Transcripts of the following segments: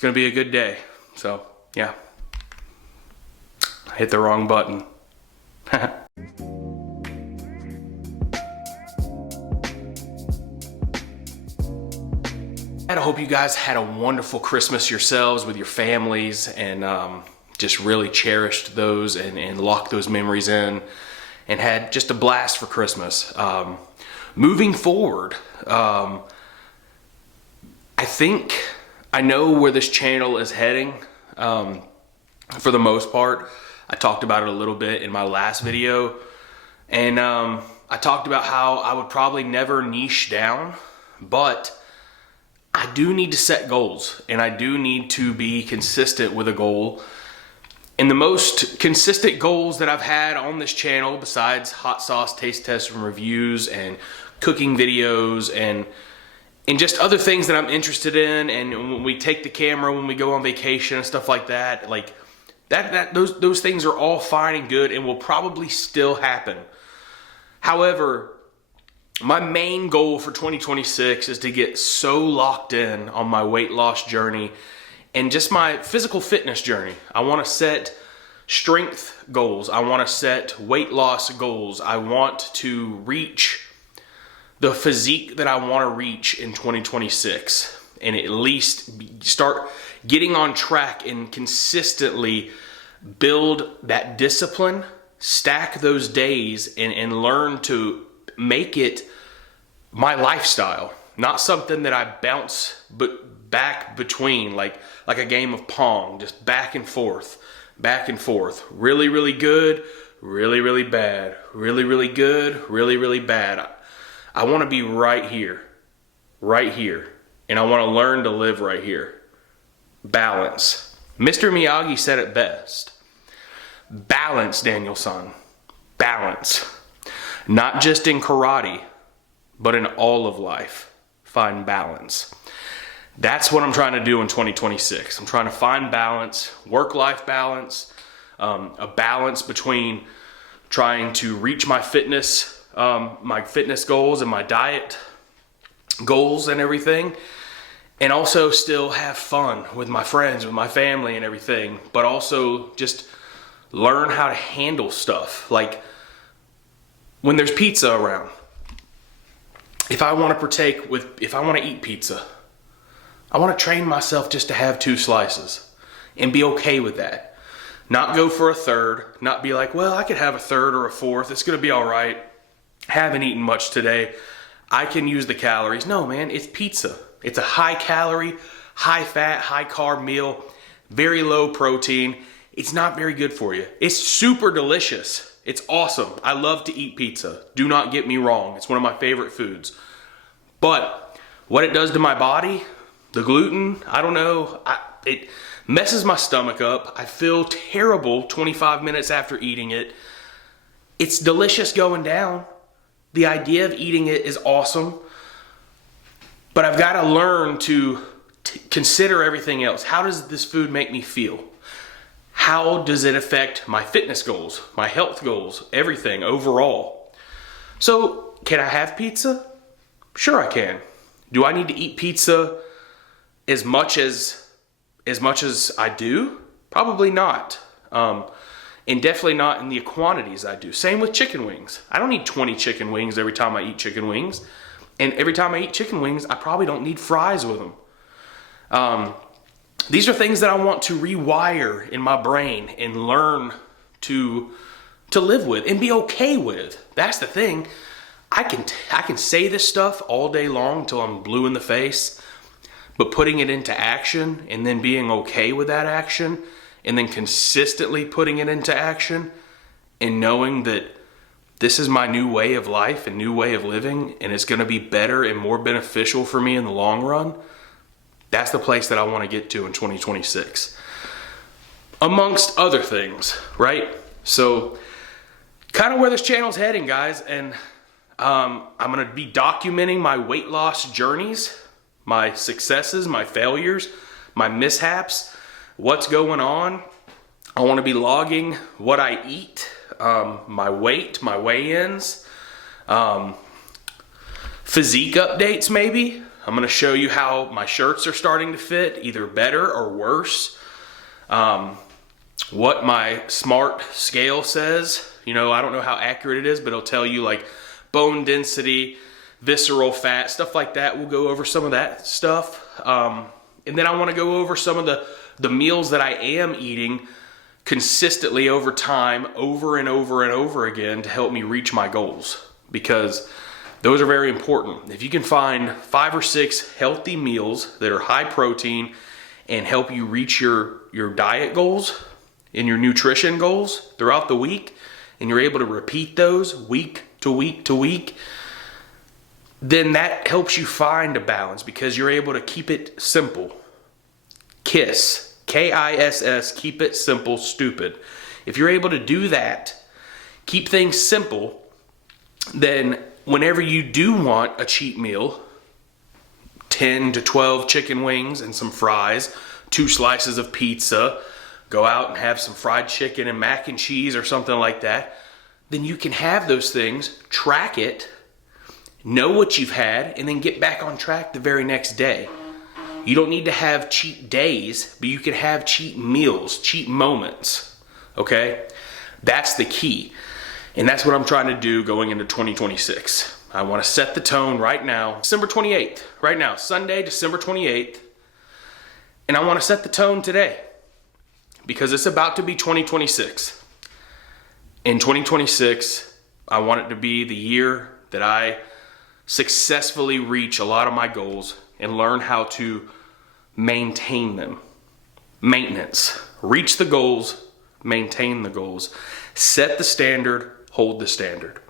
gonna be a good day. So yeah, I hit the wrong button. I hope you guys had a wonderful Christmas yourselves with your families, and just really cherished those and locked those memories in and had just a blast for Christmas. Moving forward, I think I know where this channel is heading for the most part. I talked about it a little bit in my last video, and I talked about how I would probably never niche down, but I do need to set goals, and I do need to be consistent with a goal. And the most consistent goals that I've had on this channel, besides hot sauce taste tests and reviews and cooking videos and just other things that I'm interested in, and when we take the camera, when we go on vacation and stuff like that, like those things are all fine and good and will probably still happen. However, my main goal for 2026 is to get so locked in on my weight loss journey and just my physical fitness journey. I want to set strength goals. I want to set weight loss goals. I want to reach the physique that I want to reach in 2026, and at least start getting on track and consistently build that discipline, stack those days, and learn to make it my lifestyle, not something that I bounce back between like a game of Pong, just back and forth, really, really good, really, really bad, really, really good, really, really bad. I want to be right here, and I want to learn to live right here. Balance. Mr. Miyagi said it best. Balance, Daniel-san. Balance. Not just in karate, but in all of life. Find balance. That's what I'm trying to do in 2026. I'm trying to find balance, work-life balance, a balance between trying to reach my fitness goals and my diet goals and everything, and also still have fun with my friends, with my family and everything, but also just learn how to handle stuff. Like when there's pizza around, if I want to eat pizza, I want to train myself just to have 2 slices and be okay with that. Not go for a third, not be like, well, I could have a third or a fourth. It's going to be all right. Haven't eaten much today. I can use the calories. No, man, it's pizza. It's a high calorie, high fat, high carb meal, very low protein. It's not very good for you. It's super delicious. It's awesome. I love to eat pizza. Do not get me wrong. It's one of my favorite foods. But what it does to my body, the gluten, I don't know. It messes my stomach up. I feel terrible 25 minutes after eating it. It's delicious going down. The idea of eating it is awesome. But I've got to learn to consider everything else. How does this food make me feel? How does it affect my fitness goals, my health goals, everything overall? So, can I have pizza? Sure I can. Do I need to eat pizza as much as I do? Probably not. And definitely not in the quantities I do. Same with chicken wings. I don't need 20 chicken wings every time I eat chicken wings. And every time I eat chicken wings, I probably don't need fries with them. These are things that I want to rewire in my brain and learn to live with and be okay with. That's the thing. I can say this stuff all day long until I'm blue in the face, but putting it into action and then being okay with that action and then consistently putting it into action and knowing that this is my new way of life and new way of living and it's going to be better and more beneficial for me in the long run, that's the place that I want to get to in 2026. Amongst other things, right? So kind of where this channel's heading, guys, and I'm going to be documenting my weight loss journeys, my successes, my failures, my mishaps, what's going on. I want to be logging what I eat, my weight, my weigh-ins, physique updates maybe. I'm gonna show you how my shirts are starting to fit, either better or worse. What my smart scale says. You know, I don't know how accurate it is, but it'll tell you like bone density, visceral fat, stuff like that. We'll go over some of that stuff. And then I want to go over some of the meals that I am eating consistently over time, over and over and over again, to help me reach my goals, because those are very important. If you can find 5 or 6 healthy meals that are high protein and help you reach your diet goals and your nutrition goals throughout the week, and you're able to repeat those week to week to week, then that helps you find a balance, because you're able to keep it simple. KISS, K-I-S-S, keep it simple, stupid. If you're able to do that, keep things simple, then whenever you do want a cheat meal, 10 to 12 chicken wings and some fries, 2 slices of pizza, go out and have some fried chicken and mac and cheese or something like that, then you can have those things, track it, know what you've had, and then get back on track the very next day. You don't need to have cheat days, but you can have cheat meals, cheat moments, okay? That's the key. And that's what I'm trying to do going into 2026. I want to set the tone right now, December 28th, right now, Sunday, December 28th. And I want to set the tone today, because it's about to be 2026. In 2026, I want it to be the year that I successfully reach a lot of my goals and learn how to maintain them. Maintenance. Reach the goals, maintain the goals. Set the standard, hold the standard.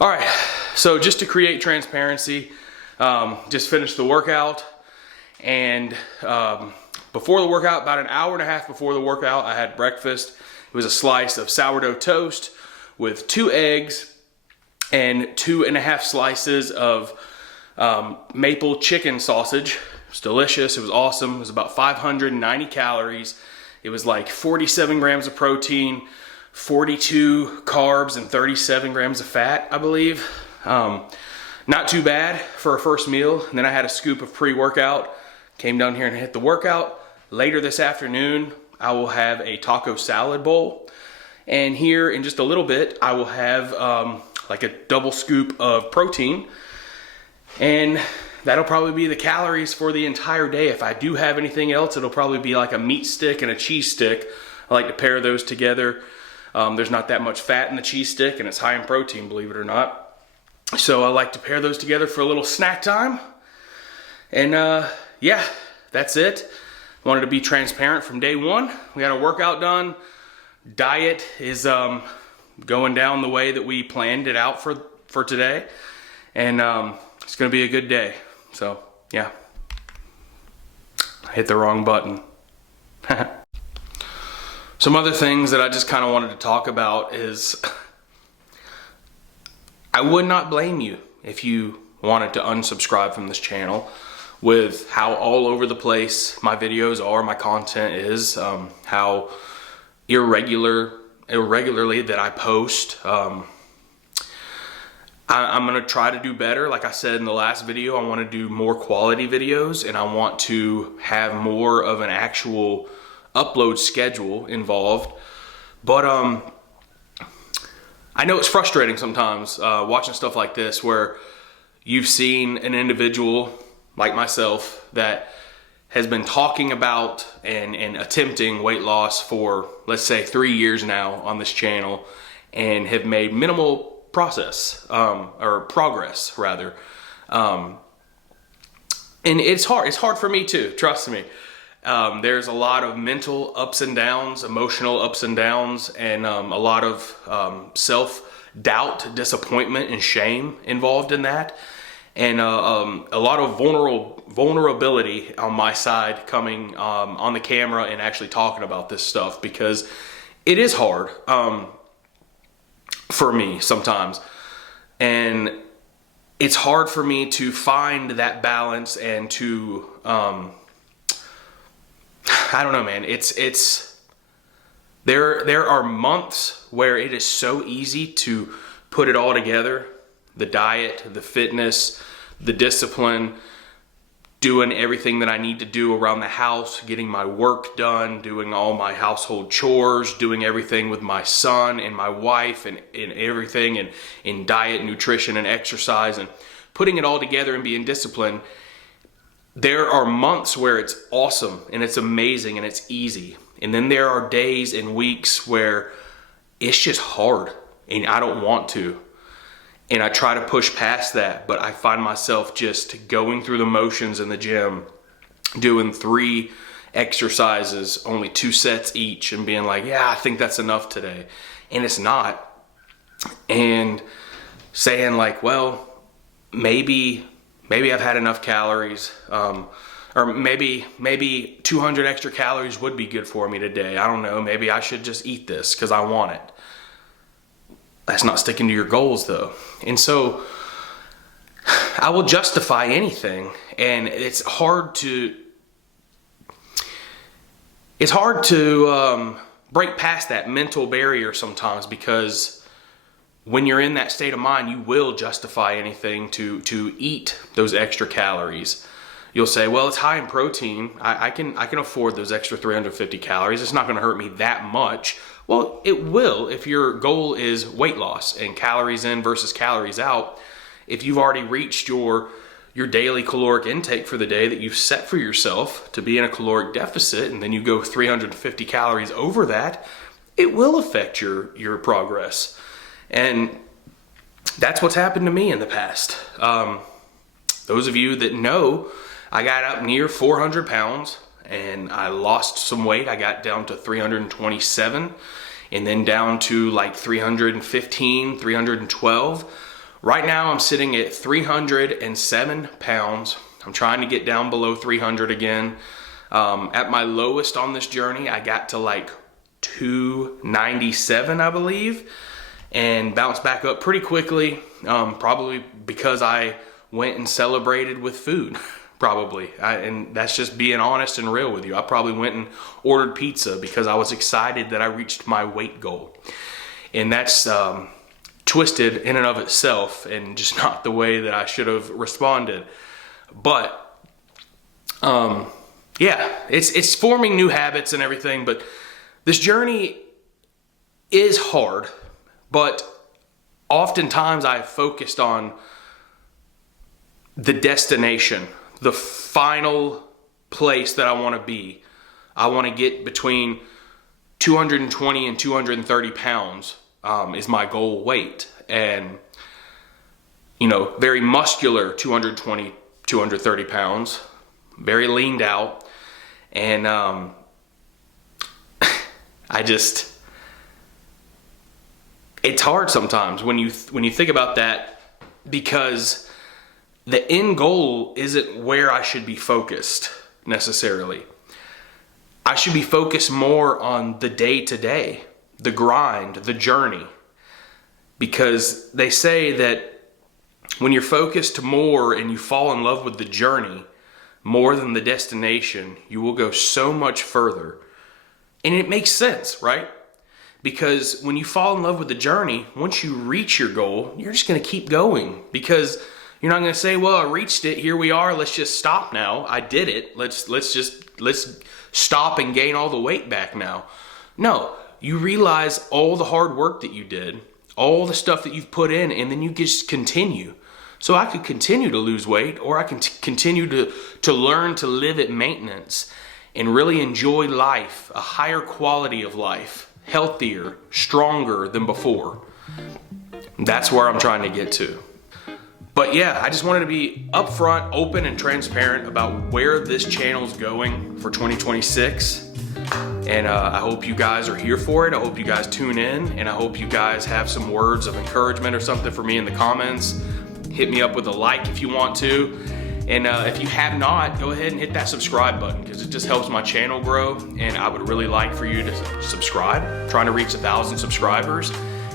All right, so just to create transparency, just finished the workout, and before the workout, about an hour and a half before the workout, I had breakfast. It was a slice of sourdough toast with 2 eggs and 2.5 slices of maple chicken sausage. It was delicious. It was awesome. It was about 590 calories. It was like 47 grams of protein, 42 carbs, and 37 grams of fat, I believe. Not too bad for a first meal. And then I had a scoop of pre-workout. Came down here and hit the workout. Later this afternoon, I will have a taco salad bowl. And here in just a little bit, I will have like a double scoop of protein. And that'll probably be the calories for the entire day. If I do have anything else, it'll probably be like a meat stick and a cheese stick. I like to pair those together. There's not that much fat in the cheese stick, and it's high in protein, believe it or not. So I like to pair those together for a little snack time. And yeah, that's it. Wanted to be transparent from day one. We got a workout done. Diet is going down the way that we planned it out for today. And it's gonna be a good day. So yeah, I hit the wrong button. Some other things that I just kind of wanted to talk about is, I would not blame you if you wanted to unsubscribe from this channel, with how all over the place my videos are, my content is, how irregularly that I post. I'm gonna try to do better. Like I said in the last video, I want to do more quality videos, and I want to have more of an actual upload schedule involved. But I know it's frustrating sometimes watching stuff like this, where you've seen an individual like myself that has been talking about and attempting weight loss for, let's say, 3 years now on this channel, and have made minimal progress rather. And it's hard for me too, trust me. There's a lot of mental ups and downs, emotional ups and downs, and a lot of self-doubt, disappointment, and shame involved in that. And a lot of vulnerability on my side coming on the camera and actually talking about this stuff, because it is hard for me sometimes. And it's hard for me to find that balance and to, I don't know, man. There are months where it is so easy to put it all together. The diet, the fitness, the discipline, doing everything that I need to do around the house, getting my work done, doing all my household chores, doing everything with my son and my wife and everything, and in diet, nutrition, and exercise, and putting it all together and being disciplined. There are months where it's awesome and it's amazing and it's easy. And then there are days and weeks where it's just hard and I don't want to. And I try to push past that, but I find myself just going through the motions in the gym, doing 3 exercises, only 2 sets each, and being like, yeah, I think that's enough today. And it's not. And saying like, well, maybe I've had enough calories, or maybe 200 extra calories would be good for me today. I don't know. Maybe I should just eat this because I want it. That's not sticking to your goals though. And so I will justify anything, and it's hard to break past that mental barrier sometimes, because when you're in that state of mind, you will justify anything to eat those extra calories. You'll say, well, it's high in protein. I can afford those extra 350 calories. It's not going to hurt me that much. Well, it will if your goal is weight loss and calories in versus calories out. If you've already reached your daily caloric intake for the day that you've set for yourself to be in a caloric deficit, and then you go 350 calories over that, it will affect your progress. And that's what's happened to me in the past. Those of you that know, I got up near 400 pounds and I lost some weight. I got down to 327 and then down to like 315, 312. Right now I'm sitting at 307 pounds. I'm trying to get down below 300 again. At my lowest on this journey, I got to like 297, I believe, and bounced back up pretty quickly, probably because I went and celebrated with food. Probably. And that's just being honest and real with you. I probably went and ordered pizza because I was excited that I reached my weight goal. And that's twisted in and of itself and just not the way that I should have responded. But yeah, it's forming new habits and everything, but this journey is hard, but oftentimes I focused on the destination, the final place that I want to be. I want to get between 220 and 230 pounds is my goal weight. And, you know, very muscular 220, 230 pounds, very leaned out. And it's hard sometimes when you think about that, because the end goal isn't where I should be focused necessarily. I should be focused more on the day-to-day, the grind, the journey. Because they say that when you're focused more and you fall in love with the journey more than the destination, you will go so much further. And it makes sense, right? Because when you fall in love with the journey, once you reach your goal, you're just going to keep going, because you're not going to say, well, I reached it. Here we are. Let's just stop now. I did it. Let's stop and gain all the weight back now. No, you realize all the hard work that you did, all the stuff that you've put in, and then you just continue. So I could continue to lose weight, or I can continue to learn to live at maintenance and really enjoy life, a higher quality of life, healthier, stronger than before. That's where I'm trying to get to. But yeah, I just wanted to be upfront, open, and transparent about where this channel's going for 2026. And I hope you guys are here for it. I hope you guys tune in, and I hope you guys have some words of encouragement or something for me in the comments. Hit me up with a like if you want to. And if you have not, go ahead and hit that subscribe button, because it just helps my channel grow. And I would really like for you to subscribe. I'm trying to reach 1,000 subscribers.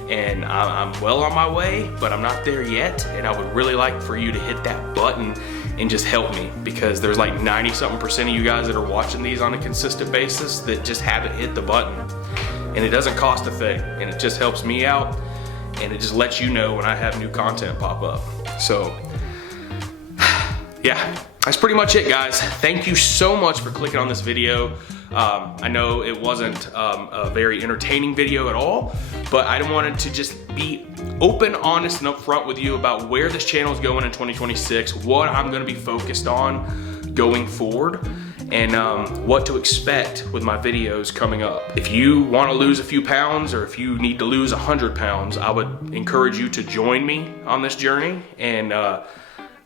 And I'm well on my way, but I'm not there yet. And I would really like for you to hit that button and just help me, because there's like 90-something% of you guys that are watching these on a consistent basis that just haven't hit the button. And it doesn't cost a thing, and it just helps me out, and it just lets you know when I have new content pop up. So yeah, that's pretty much it, guys. Thank you so much for clicking on this video. I know it wasn't a very entertaining video at all, but I wanted to just be open, honest, and upfront with you about where this channel is going in 2026, what I'm gonna be focused on going forward, and what to expect with my videos coming up. If you wanna lose a few pounds, or if you need to lose 100 pounds, I would encourage you to join me on this journey, and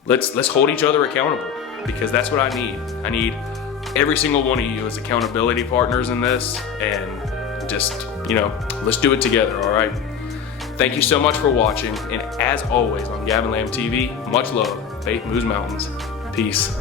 let's hold each other accountable, because that's what I need. I need every single one of you as accountability partners in this, and just, you know, let's do it together, all right? Thank you so much for watching, and as always, on Gavin Lamb TV, much love, faith moves mountains. Peace.